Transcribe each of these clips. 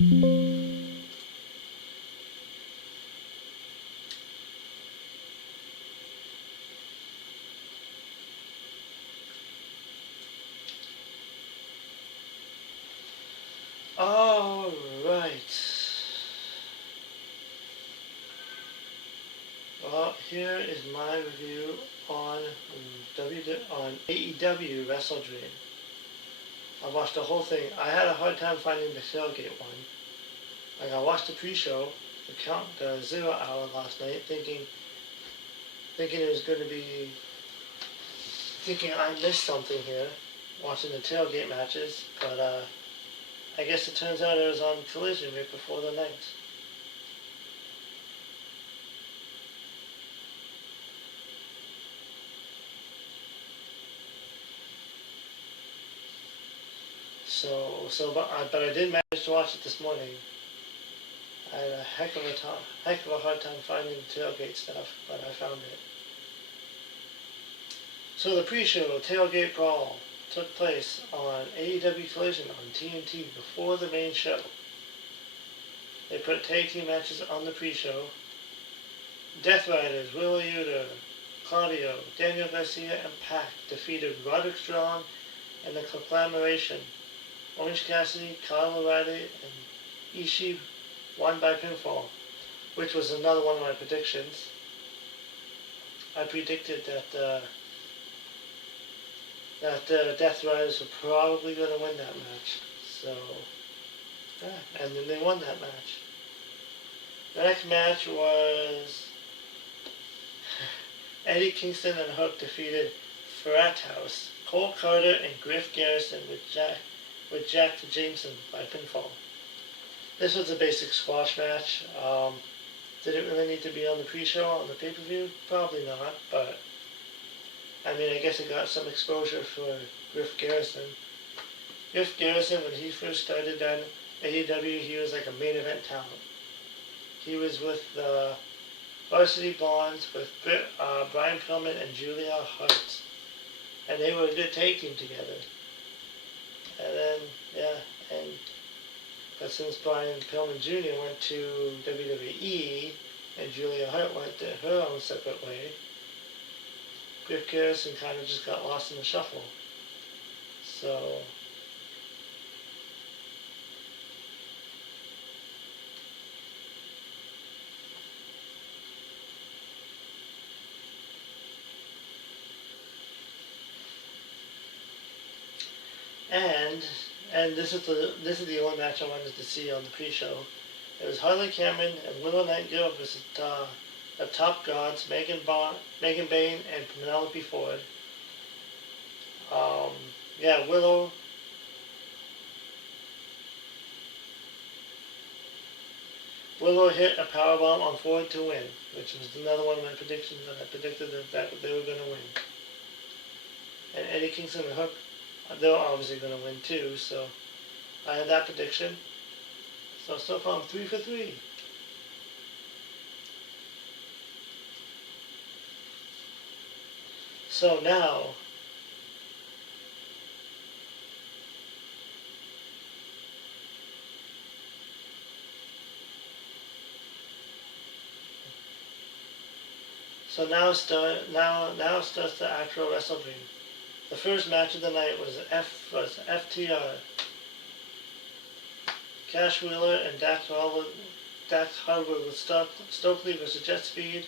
Alright. Well, here is my review on AEW Wrestledream. I watched the whole thing. I had a hard time finding the tailgate one. Like, I watched the pre-show, the 0 hour last night, thinking it was going to be, thinking I missed something here, watching the tailgate matches, but I guess it turns out it was on Collision right before the night. But I did manage to watch it this morning. I had a heck of a hard time finding the tailgate stuff, but I found it. So the pre-show tailgate brawl took place on AEW Collision on TNT before the main show. They put tag team matches on the pre-show. Death Riders, Willa Yuta, Claudio, Daniel Garcia, and Pac defeated Roderick Strong and the Conglomeration. Orange Cassidy, Kyle O'Reilly, and Ishii won by pinfall, which was another one of my predictions. I predicted that the Death Riders were probably going to win that match. So, yeah, and then they won that match. The next match was Eddie Kingston and Hook defeated Frat House, Cole Carter, and Griff Garrison with Jack Jameson by pinfall. This was a basic squash match. Did it really need to be on the pre-show, on the pay-per-view? Probably not, but I mean, I guess it got some exposure for Griff Garrison. Griff Garrison, when he first started on AEW, he was like a main event talent. He was with the Varsity Blondes with Brian Pillman and Julia Hart. And they were a good tag team together. And then, but since Brian Pillman Jr. went to WWE and Julia Hart went to her own separate way, Griff Garrison kind of just got lost in the shuffle. So, and this is the only match I wanted to see on the pre-show. It was Harley Cameron and Willow Nightingale versus the Top Gods, Megan Bayne and Penelope Ford. Willow hit a powerbomb on Ford to win, which was another one of my predictions that I predicted that they were going to win. And Eddie Kingston and Hook, they're obviously going to win too, so I had that prediction. So far I'm 3 for 3. So now, starts the actual Wrestledream. The first match of the night was FTR. Cash Wheeler and Dax Harwood with Stokely versus Jet Speed,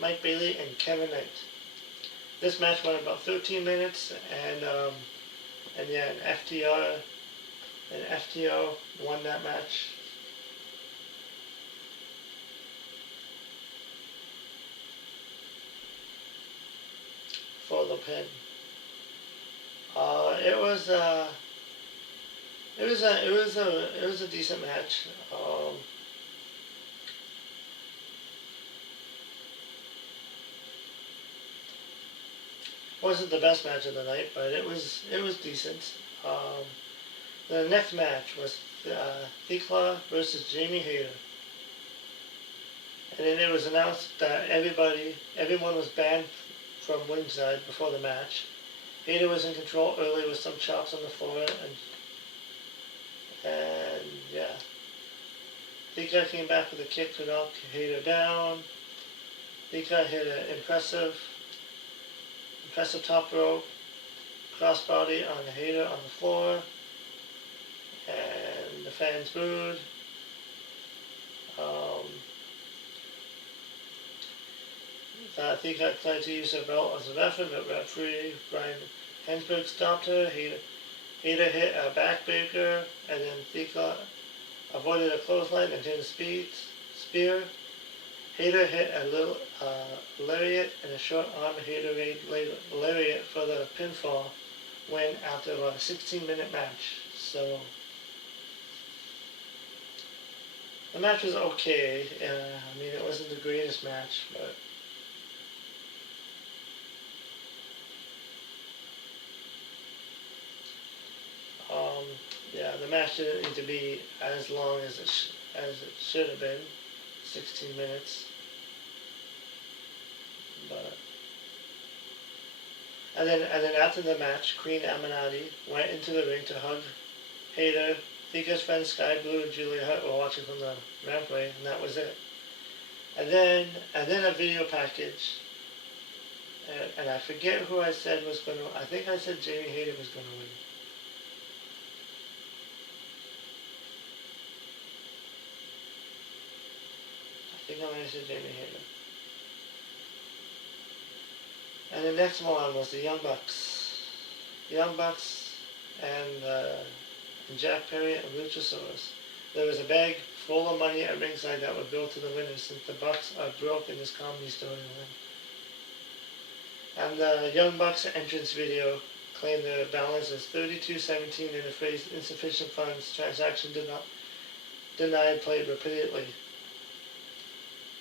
Mike Bailey, and Kevin Knight. This match went about 13 minutes, and FTR won that match. For the pin. It was a decent match. Wasn't the best match of the night, but it was decent. The next match was Thekla versus Jamie Hayter. And then it was announced that everyone was banned from ringside before the match. Hayter was in control early with some chops on the floor, and yeah. Thika came back with a kick to knock Hayter down. Thika hit an impressive top rope crossbody on Hayter on the floor, and the fans booed. Thika tried to use her belt as a weapon, but referee Brian Hensberg stopped her. Hayter hit a backbreaker, and then Thika avoided a clothesline and hit a spear. Hayter hit a little lariat and a short arm Hayter lariat for the pinfall win after about a 16-minute match. So the match was okay. I mean, it wasn't the greatest match, but yeah, the match didn't need to be as long as it should have been, 16 minutes. But and then after the match, Queen Aminati went into the ring to hug Hayter. Thika's friends Sky Blue and Julia Hart were watching from the rampway, and that was it. And then a video package, and I forget who I said was going to. I think I said Jamie Hayter was going to win. I think I might have said Jamie Hayter. And the next one was the Young Bucks. Young Bucks and Jack Perry and Luchasaurus. There was a bag full of money at ringside that would go to the winners, since the Bucks are broke in this comedy storyline. And the Young Bucks entrance video claimed their balance as $32.17 in the phrase insufficient funds. Transaction denied played repeatedly.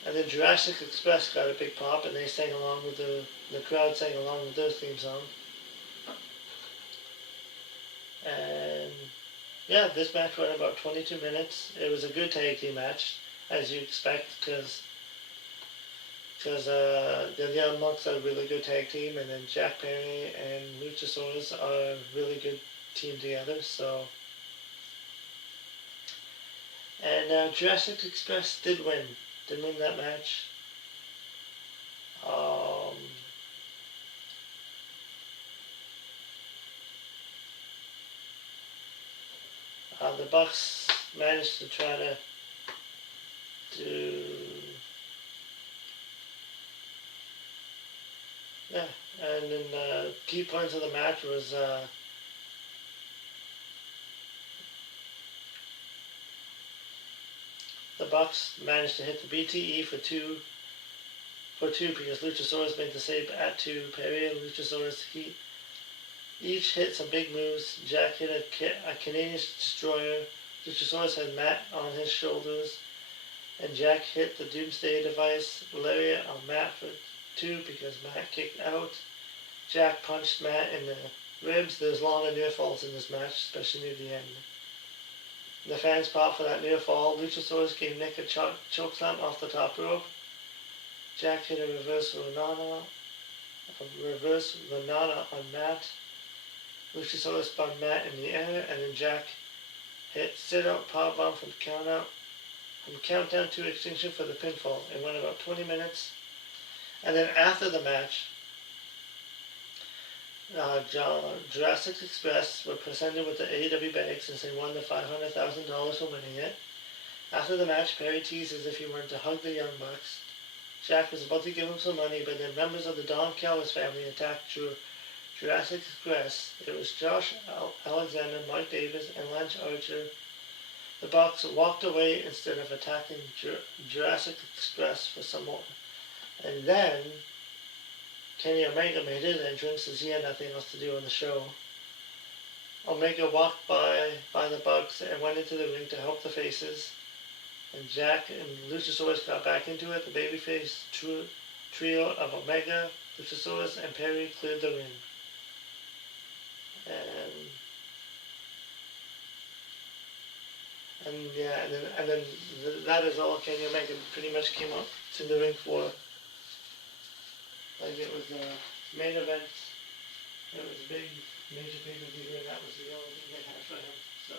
And then Jurassic Express got a big pop, and they sang along with the crowd sang along with their theme song. And yeah, this match went about 22 minutes. It was a good tag team match, as you expect, because the Young Bucks are a really good tag team, and then Jack Perry and Luchasaurus are a really good team together. So, and Jurassic Express did win that match. The Bucks managed to try to do, yeah, and then the key points of the match was the Bucks managed to hit the BTE for two because Luchasaurus made the save at 2. Perry and Luchasaurus each hit some big moves. Jack hit a Canadian Destroyer. Luchasaurus had Matt on his shoulders, and Jack hit the Doomsday Device Lariat on Matt for 2 because Matt kicked out. Jack punched Matt in the ribs. There's a lot of near falls in this match, especially near the end. The fans popped for that near fall. Luchasaurus gave Nick a chokeslam off the top rope. Jack hit a reverse Renata on Matt. Luchasaurus spun Matt in the air, and then Jack hit sit-out powerbomb from countdown to extinction for the pinfall. It went about 20 minutes. And then after the match, Jurassic Express were presented with the AEW bag since they won the $500,000 for winning it. After the match, Perry teased as if he wanted to hug the Young Bucks. Jack was about to give him some money, but then members of the Don Callis family attacked Jurassic Express. It was Josh Alexander, Mike Davis, and Lance Archer. The Bucks walked away instead of attacking Jurassic Express for some more. And then Kenny Omega made his entrance as he had nothing else to do on the show. Omega walked by the Bucks and went into the ring to help the faces. And Jack and Luchasaurus got back into it. The babyface trio of Omega, Luchasaurus, and Perry cleared the ring. And then that is all Kenny Omega pretty much came up to the ring for. Like, it was the main event. It was a big major pay-per-view, and that was the only thing they had for him. So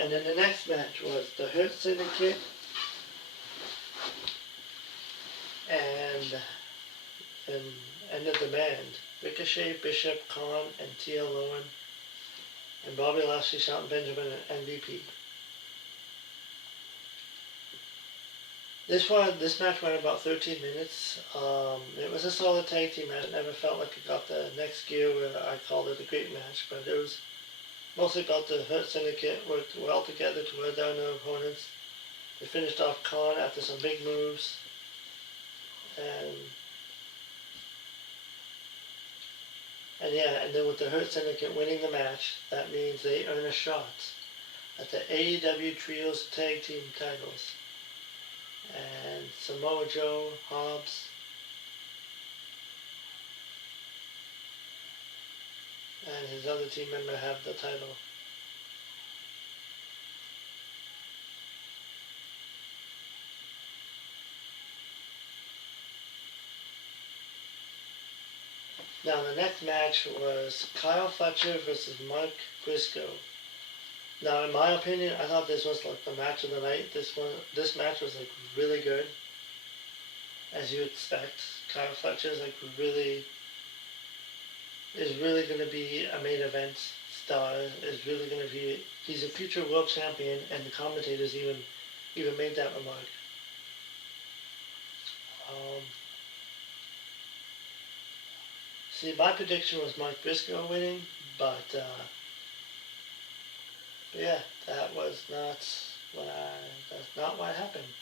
And then the next match was the Hurt Syndicate and End of Demand. Ricochet, Bishop, Khan, and T.L. Owen, and Bobby Lashley, Shelton Benjamin, and MVP. This match went about 13 minutes. It was a solid tag team match. It never felt like it got the next gear where I called it a great match, but it was mostly about the Hurt Syndicate worked well together to wear down their opponents. They finished off Khan after some big moves, and then with the Hurt Syndicate winning the match, that means they earn a shot at the AEW Trios Tag Team titles. And Samoa Joe, Hobbs, and his other team member have the title. Now the next match was Kyle Fletcher versus Mark Briscoe. Now in my opinion, I thought this was like the match of the night. This match was like really good, as you expect. Kyle Fletcher is really going to be a main event star. He's a future world champion, and the commentators even made that remark. See, my prediction was Mark Briscoe winning, but yeah, that's not what happened.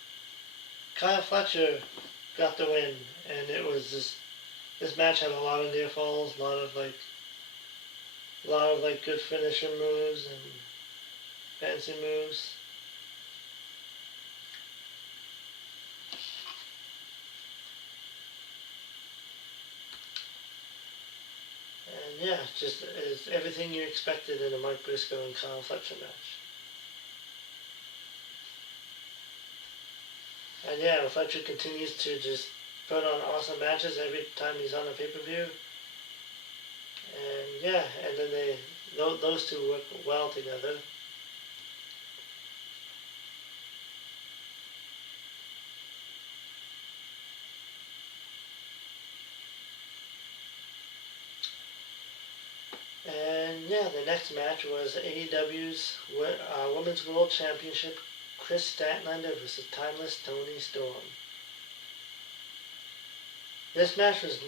Kyle Fletcher got the win, and it was this match had a lot of near falls, a lot of good finisher moves and fancy moves. And yeah, just is everything you expected in a Mark Briscoe and Kyle Fletcher match. And yeah, Fletcher continues to just put on awesome matches every time he's on a pay-per-view. And yeah, and then those two work well together. And yeah, the next match was AEW's Women's World Championship, Chris Statlander versus Timeless Toni Storm. This match was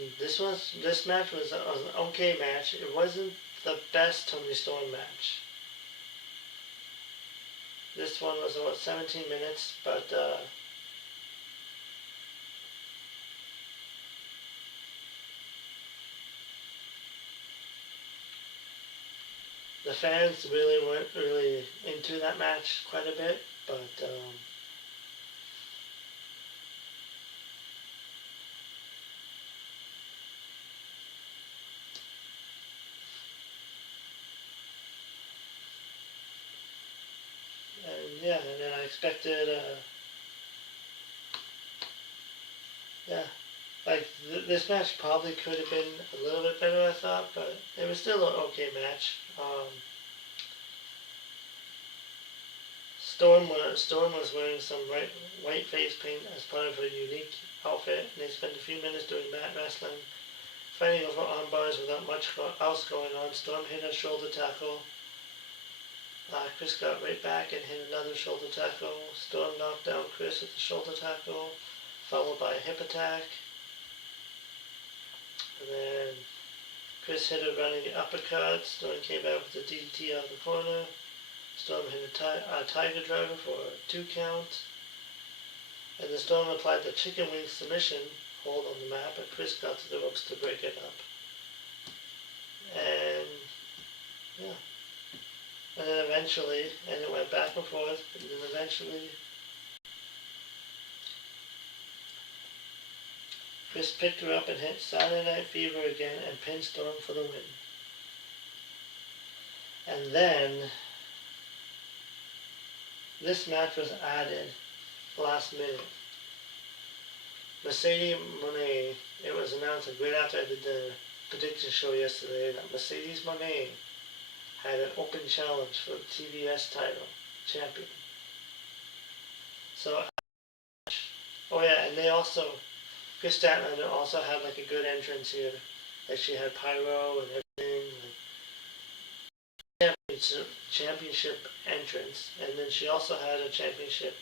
an okay match. It wasn't the best Toni Storm match. This one was about 17 minutes, but the fans really weren't really into that match quite a bit, but and then I expected this match probably could have been a little bit better, I thought, but it was still an okay match. Storm was wearing some white face paint as part of her unique outfit, and they spent a few minutes doing mat wrestling, fighting over arm bars without much else going on. Storm hit a shoulder tackle. Chris got right back and hit another shoulder tackle. Storm knocked down Chris with the shoulder tackle, followed by a hip attack. And then Chris hit a running uppercut. Storm came back with a DDT out of the corner. Storm hit a tiger driver for a 2 count. And then Storm applied the chicken wing submission hold on the mat, but Chris got to the ropes to break it up. And yeah. And then eventually, and it went back and forth, and then eventually Chris picked her up and hit Saturday Night Fever again and pinned Storm for the win. And then this match was added last minute. Mercedes Moné, it was announced right after I did the prediction show yesterday that Mercedes Moné had an open challenge for the TBS title. champion. So, oh yeah, and they also, Chris Statlander also had like a good entrance here. Like she had pyro and everything, like championship entrance, and then she also had a championship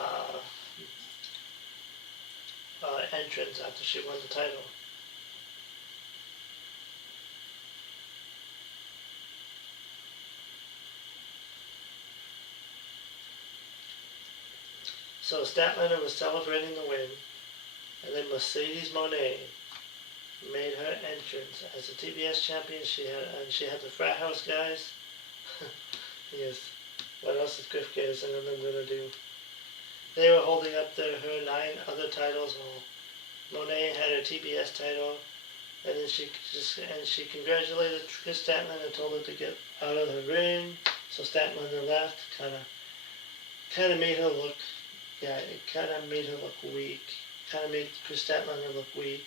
uh, entrance after she won the title. So Statlander was celebrating the win, and then Mercedes Moné made her entrance as the TBS champion. She had the frat house guys. Yes. What else is Griff Garrison and them gonna do? They were holding up her 9 other titles while Moné had her TBS title, and then she congratulated Chris Statlander and told her to get out of the ring. So Statlander left, kind of made her look, yeah, it kind of made her look weak. Kind of made Chris Statlander look weak.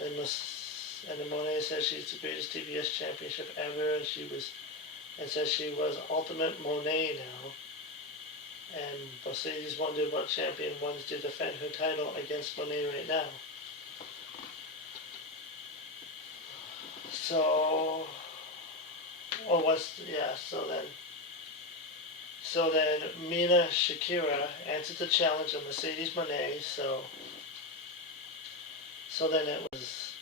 And then Monet said she's the greatest TBS championship ever, and says she was Ultimate Monet now. And Mercedes wondered what champion wants to defend her title against Monet right now. So, so then Mina Shakira answered the challenge of Mercedes Monet. So then it was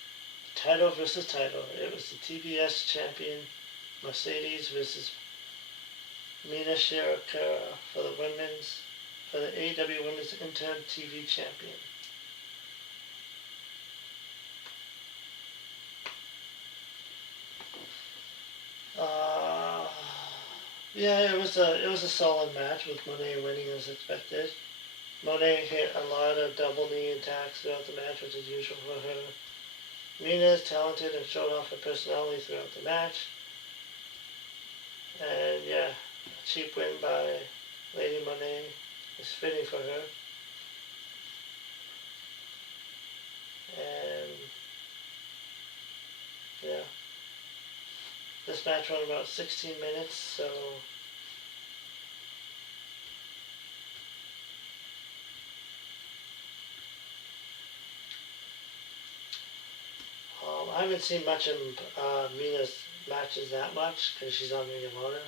title versus title. It was the TBS champion Mercedes versus Mina Shakira for the AEW Women's Interim TV Champion. Yeah, it was a solid match with Monet winning as expected. Monet hit a lot of double knee attacks throughout the match, which is usual for her. Mina is talented and showed off her personality throughout the match. And yeah, a cheap win by Lady Monet is fitting for her. And yeah, this match went about 16 minutes, so I haven't seen much of Mina's matches that much because she's on Ring of Honor.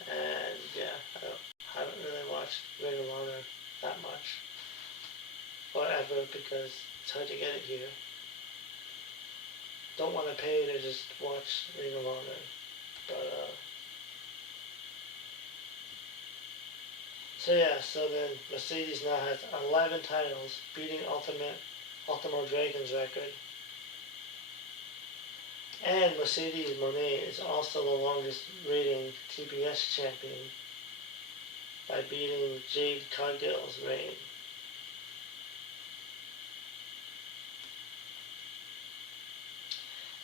And yeah, I haven't really watched Ring of Honor that much. Whatever, because it's hard to get it here. Don't want to pay to just watch Ring of Honor. But, so yeah, so then Mercedes now has 11 titles, beating Ultimo Dragon's record. And Mercedes Moné is also the longest reigning TBS champion by beating Jade Cargill's reign.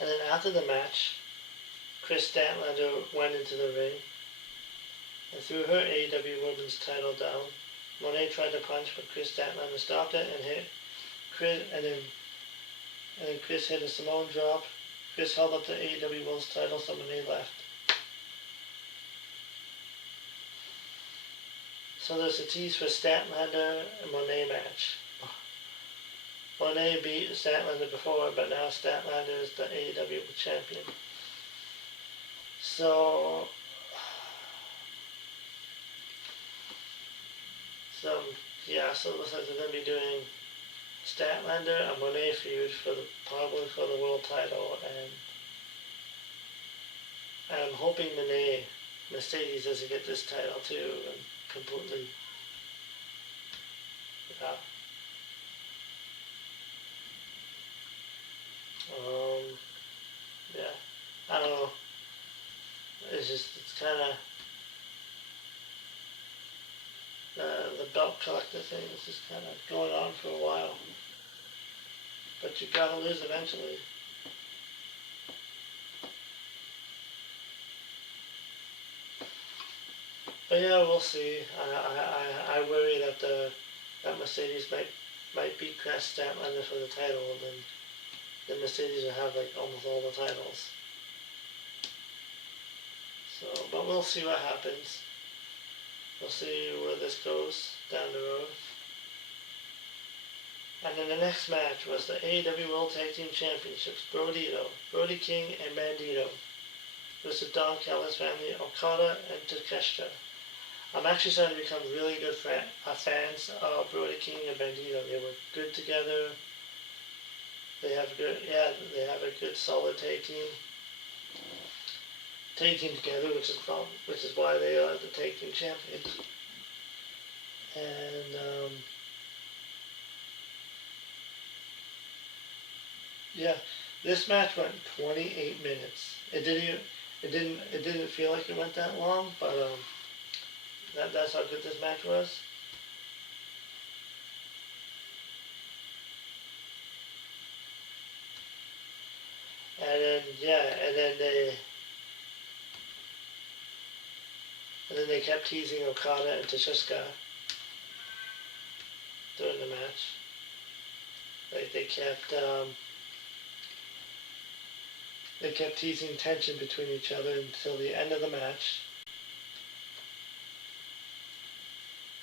And then after the match, Chris Statlander went into the ring and threw her AEW Women's title down. Monet tried to punch, but Chris Statlander stopped it and hit Chris, and then Chris hit a Samoan drop. Chris held up the AEW Women's title, so Monet left. So there's a tease for Statlander and Monet match. Monet beat Statlander before, but now Statlander is the AEW champion. So it looks like they're going to be doing Statlander and Monet feud probably for the world title, and I'm hoping Mercedes doesn't get this title too, and completely, yeah. Yeah, I don't know. It's kind of the belt collector thing is just kind of going on for a while. But you gotta lose eventually. But yeah, we'll see. I worry that Mercedes might beat Chris Statlander for the title, and then Mercedes will have like almost all the titles. So, but we'll see what happens. We'll see where this goes down the road. And then the next match was the AEW World Tag Team Championships. Brody King and Bandito versus Don Callis family, Okada and Takeshita. I'm actually starting to become really good fans of Brody King and Bandito. They were good together. They have a good solid tag team together, which is why they are the tag team champions. And yeah, this match went 28 minutes. It didn't feel like it went that long, but that's how good this match was. And then they kept teasing Okada and Takeshita during the match. Like they kept teasing tension between each other until the end of the match.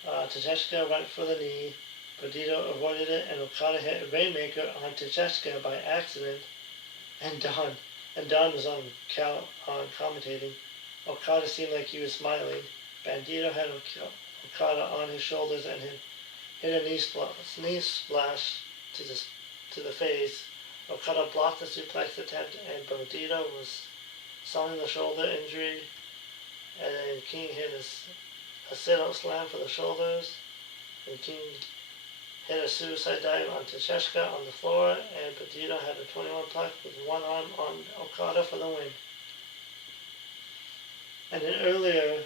Takeshita went for the knee. Bandito avoided it, and Okada hit a Rainmaker on Takeshita by accident. And Don was on commentating. Okada seemed like he was smiling. Bandito had Okada on his shoulders and hit a knee splash to the face. Okada blocked the suplex attempt, and Bandito was selling the shoulder injury. And then King hit a sit-out slam for the shoulders. And King hit a suicide dive on Takeshita on the floor, and Bandito had a 21 pluck with one arm on Okada for the win. And then earlier,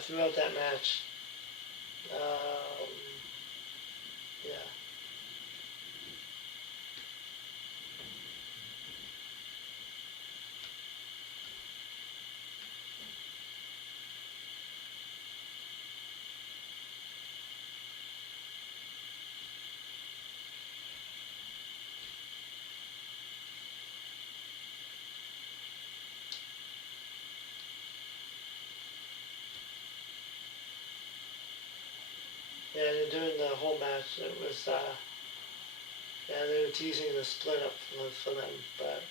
throughout that match, yeah. Yeah, and during the whole match, it was, they were teasing the split up for them, but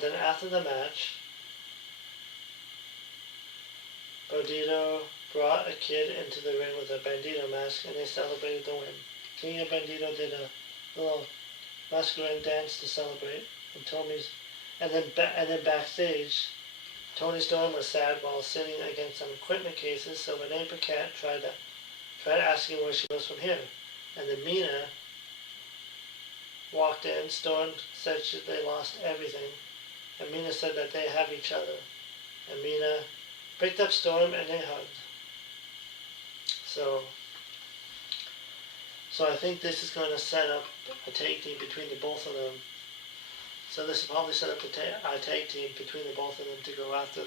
then after the match, Bandito brought a kid into the ring with a Bandito mask, and they celebrated the win. King and Bandito did a little masquerade dance to celebrate, and then backstage, Tony Storm was sad while sitting against some equipment cases, so Renee Paquette tried asking where she was from here. And then Mina walked in. Storm said they lost everything. And Mina said that they have each other. And Mina picked up Storm and they hugged. So I think this is going to set up a tag team between the both of them. So this will probably set up a tag team between the both of them to go after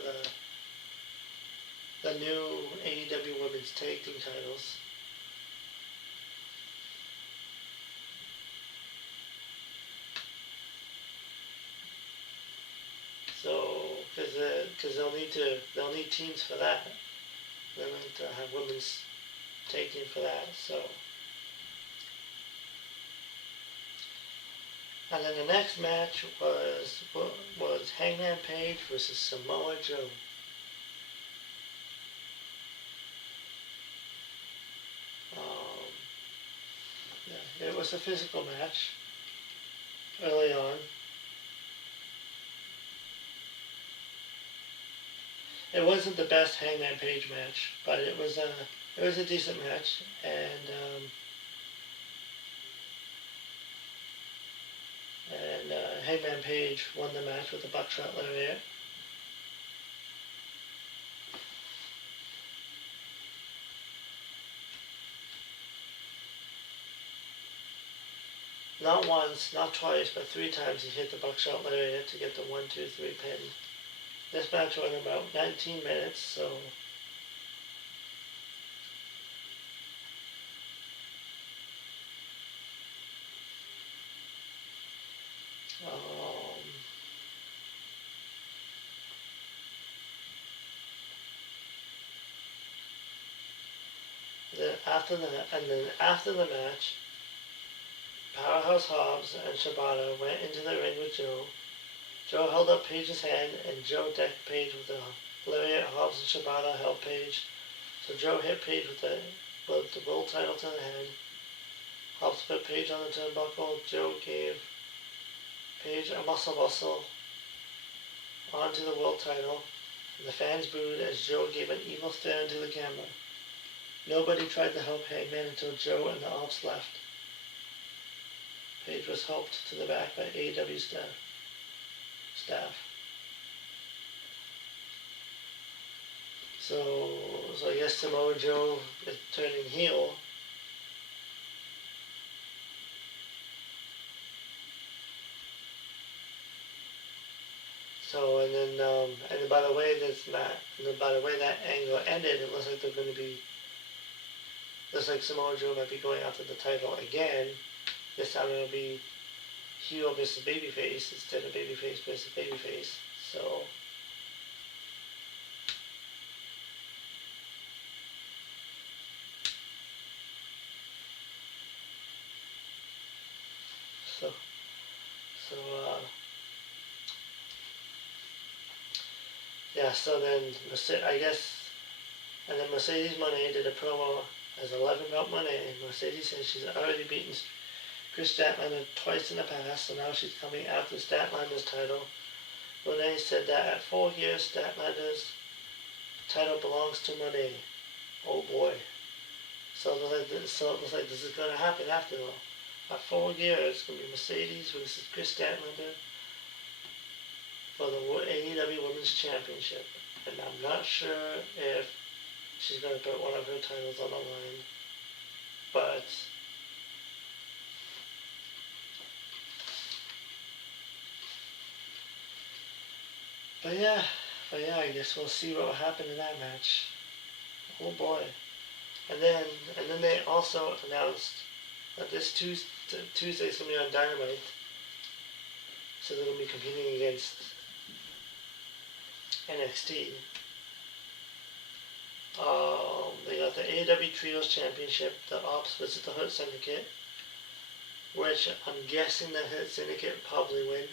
the new AEW Women's Tag Team titles. So, because they'll need teams for that. They'll need to have women's tag team for that. So. And then the next match was Hangman Page versus Samoa Joe. It was a physical match early on. It wasn't the best Hangman Page match, but it was a decent match, and Hangman Page won the match with a buckshot lariat. not once, not twice, but 3 times he hit the buckshot lariat to get the 1-2-3 pin. This match went about 19 minutes, so um, then after the match, Powerhouse Hobbs and Shibata went into the ring with Joe. Joe held up Page's hand, and Joe decked Page with a lariat. Hobbs and Shibata held Page, so Joe hit Page with the world title to the head. Hobbs put Page on the turnbuckle. Joe gave Page a muscle bustle onto the world title, and the fans booed as Joe gave an evil stare into the camera. Nobody tried to help Hangman until Joe and the Ops left. Page was helped to the back by AEW staff. So I guess Samoa Joe is turning heel. So and then by the way that angle ended, it looks like they're going to be. Looks like Samoa Joe might be going after the title again. This time it'll be heel versus babyface instead of babyface versus babyface. So yeah. So then I guess, and then Mercedes Moné did a promo as 11 belt Moné. Mercedes says she's already beaten Chris Statlander twice in the past, so now she's coming after Statlander's title. Moné said that at 4 years, Statlander's title belongs to Moné. Oh boy. So it looks like this is going to happen after all. At 4 years, it's going to be Mercedes versus Chris Statlander for the AEW Women's Championship. And I'm not sure if she's going to put one of her titles on the line. But yeah, I guess we'll see what will happen in that match. Oh boy. And then they also announced that this Tuesday is going to be on Dynamite. So they're going to be competing against NXT. They got the AEW Trios Championship, the Ops versus the Hurt Syndicate, which I'm guessing the Hurt Syndicate will probably win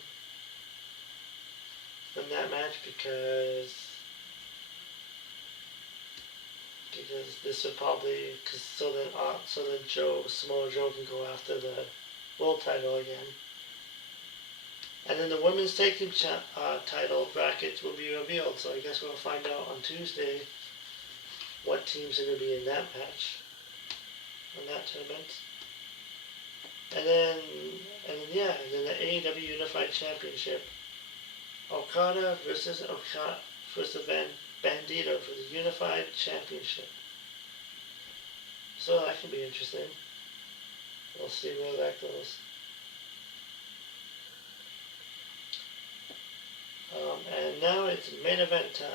that match because this would probably so that Samoa Joe can go after the world title again. And then the women's tag team title brackets will be revealed, so I guess we'll find out on Tuesday what teams are going to be in that match, in that tournament. And then the AEW Unified Championship, Okada versus Bandito for the Unified Championship. So that could be interesting. We'll see where that goes. And now it's main event time.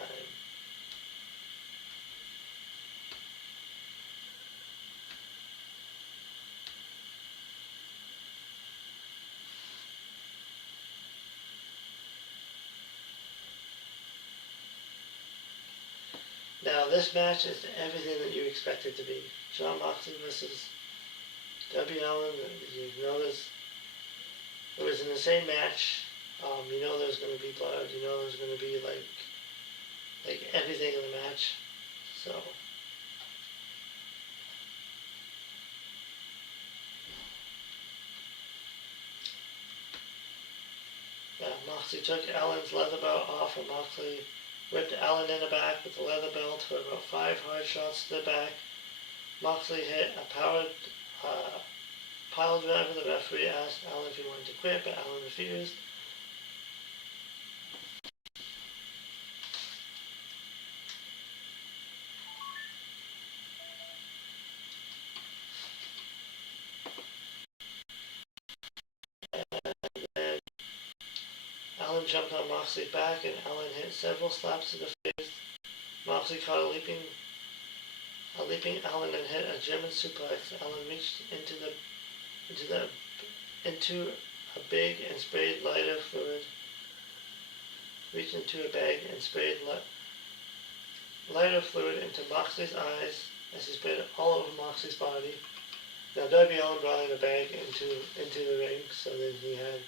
Now this match is everything that you expect it to be. Jon Moxley versus Darby Allin. You know this. It was in the same match. You know there's going to be blood. You know there's going to be like everything in the match. So yeah, Moxley took Allen's leather belt off, and Moxley whipped Allen in the back with the leather belt for about 5 hard shots to the back. Moxley hit a pile driver. The referee asked Allen if he wanted to quit, but Allen refused. Allen jumped on Moxley's back and Allen hit several slaps to the face. Moxley caught a leaping Allen and hit a German suplex. Allen reached into a bag and sprayed lighter fluid. Reached into a bag and sprayed lighter fluid into Moxley's eyes as he sprayed it all over Moxley's body. Now Darby Allin brought in a bag into the ring, so then he had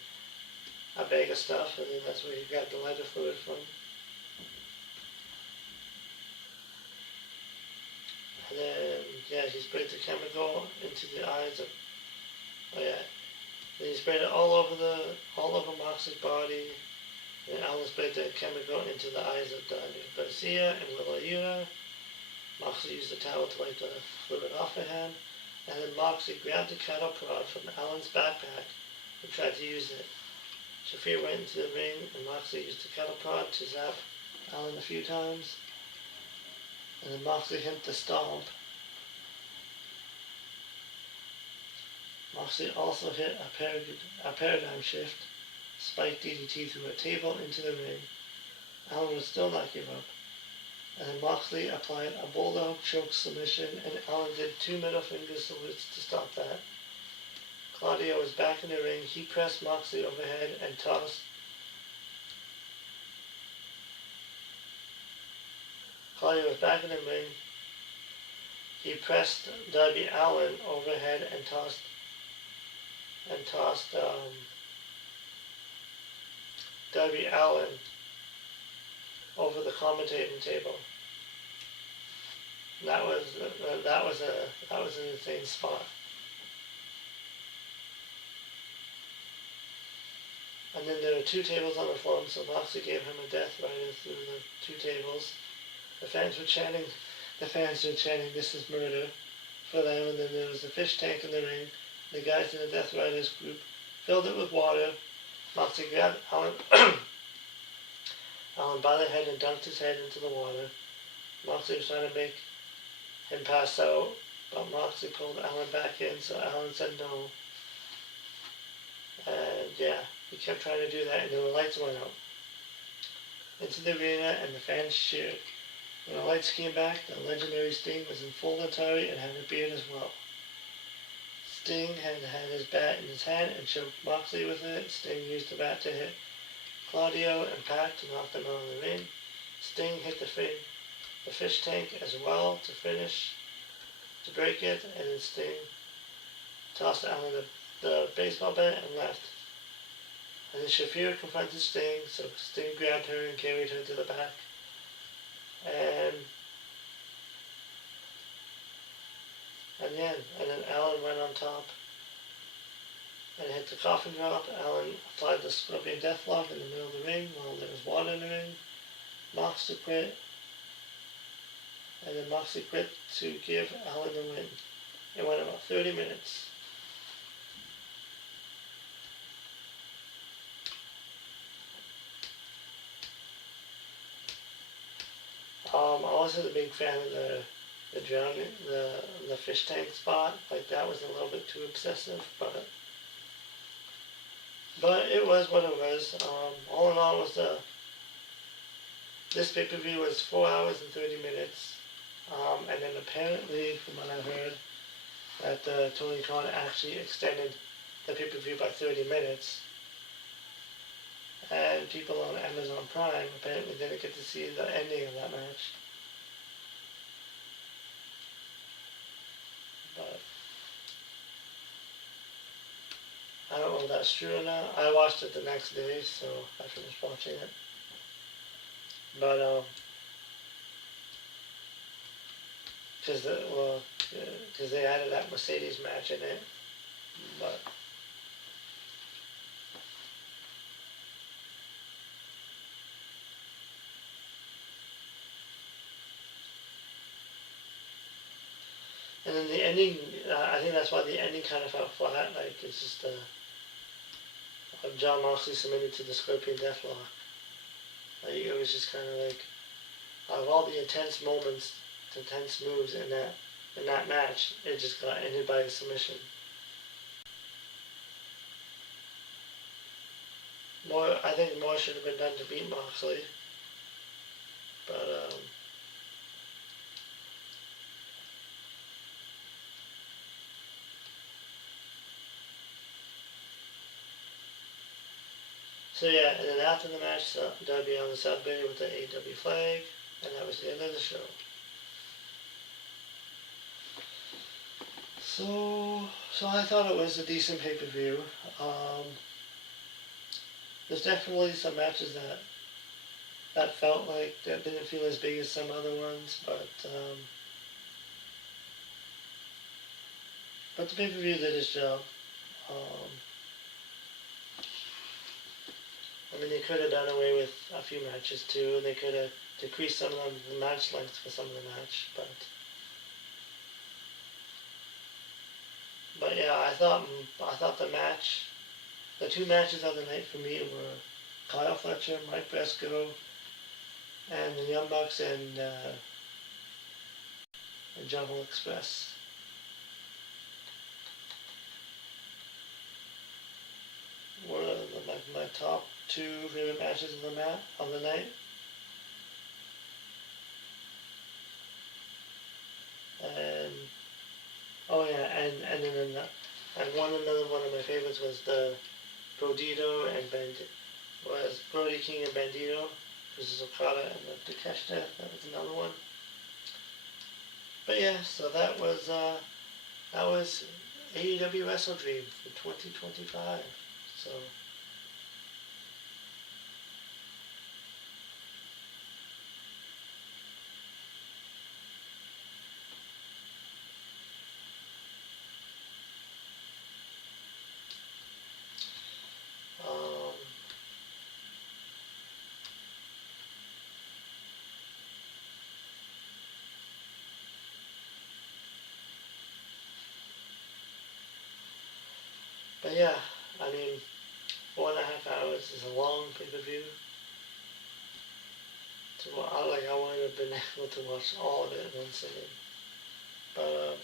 a bag of stuff, and then that's where he got the lighter fluid from. And then, yeah, he sprayed the chemical into the eyes of, then he sprayed it all over Moxley's body, and Allen sprayed the chemical into the eyes of Daniel Garcia and Willa Yuta. Moxley used a towel to wipe the fluid off of him, and then Moxley grabbed the cattle prod from Allen's backpack and tried to use it. Shafir went into the ring, and Moxley used the cattle prod to zap Allen a few times. And then Moxley hit the stomp. Moxley also hit a paradigm shift, spiked DDT through a table into the ring. Allen would still not give up. And then Moxley applied a bulldog choke submission, and Allen did 2 middle finger salutes to stop that. Claudio was back in the ring. He pressed Moxley overhead and tossed. Claudio was back in the ring. He pressed Darby Allin overhead and tossed Darby Allin over the commentating table. That was an insane spot. And then there were 2 tables on the floor, so Moxley gave him a death rider through the 2 tables. The fans were chanting, "This is murder," for them, and then there was a fish tank in the ring. The guys in the Death Riders group filled it with water. Moxley grabbed Allen by the head and dunked his head into the water. Moxley was trying to make him pass out, but Moxley pulled Allen back in, so Allen said no. And yeah, he kept trying to do that, and then the lights went out into the arena, and the fans cheered. When the lights came back, the legendary Sting was in full Atari and had a beard as well. Sting had his bat in his hand and choked Moxley with it. Sting used the bat to hit Claudio and Pac to knock them out of the ring. Sting hit the fish tank as well to break it, and then Sting tossed Allen the baseball bat and left. And then Shafir confronted Sting, so Sting grabbed her and carried her to the back. And then Allen went on top and hit the coffin drop. Allen applied the Scorpion Deathlock in the middle of the ring while there was water in the ring. Moxley quit, and then Moxley quit to give Allen the win. It went about 30 minutes. I wasn't a big fan of the drowning, the fish tank spot. Like, that was a little bit too obsessive, but it was what it was. All in all, this pay-per-view was 4 hours and 30 minutes. And then apparently, from what I heard, that Tony Khan actually extended the pay-per-view by 30 minutes. And people on Amazon Prime apparently didn't get to see the ending of that match. But I don't know if that's true or not. I watched it the next day, so I finished watching it. But because they added that Mercedes match in it, but. And then the ending, I think that's why the ending kind of felt flat. Like, it's just John Moxley submitted to the Scorpion Deathlock. Like, it was just kind of like, out of all the intense moments, intense moves in that match, it just got ended by a submission. I think more should have been done to beat Moxley. But, so yeah, and then after the match, W on the subway with the AEW flag, and that was the end of the show. So I thought it was a decent pay-per-view. There's definitely some matches that felt like that didn't feel as big as some other ones, but the pay-per-view did its job. Um, I mean, they could have done away with a few matches too, and they could have decreased some of the match length for some of the match, but yeah, I thought the two matches of the night for me were Kyle Fletcher, Mike Briscoe, and the Young Bucks and Jungle Express. Were my top two favorite matches of the night. And oh yeah, and then another one of my favorites was the Brodito and was Brody King and Bandito versus Okada and the Takeshita. That was another one. But yeah, so that was AEW Wrestledream for 2025. So um, but yeah, I mean 4.5 hours is a long pay-per-view. I wanted to have been able to watch all of it in one sitting. But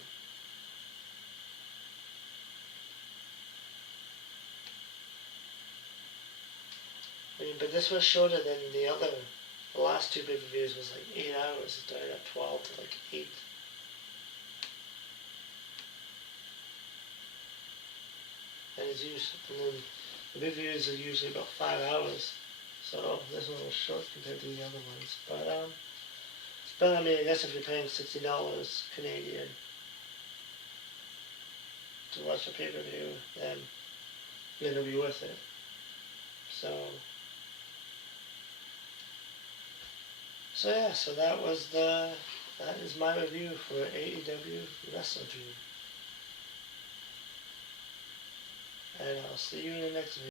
I mean, but this was shorter than the last two pay-per-views was like 8 hours. It started at 12 to like 8. And then the pay-per-views are usually about 5 hours. So this one was short compared to the other ones. But I mean, I guess if you're paying $60 Canadian to watch a pay-per-view, then it'll be worth it. So yeah, so that is my review for AEW Wrestledream. And I'll see you in the next video.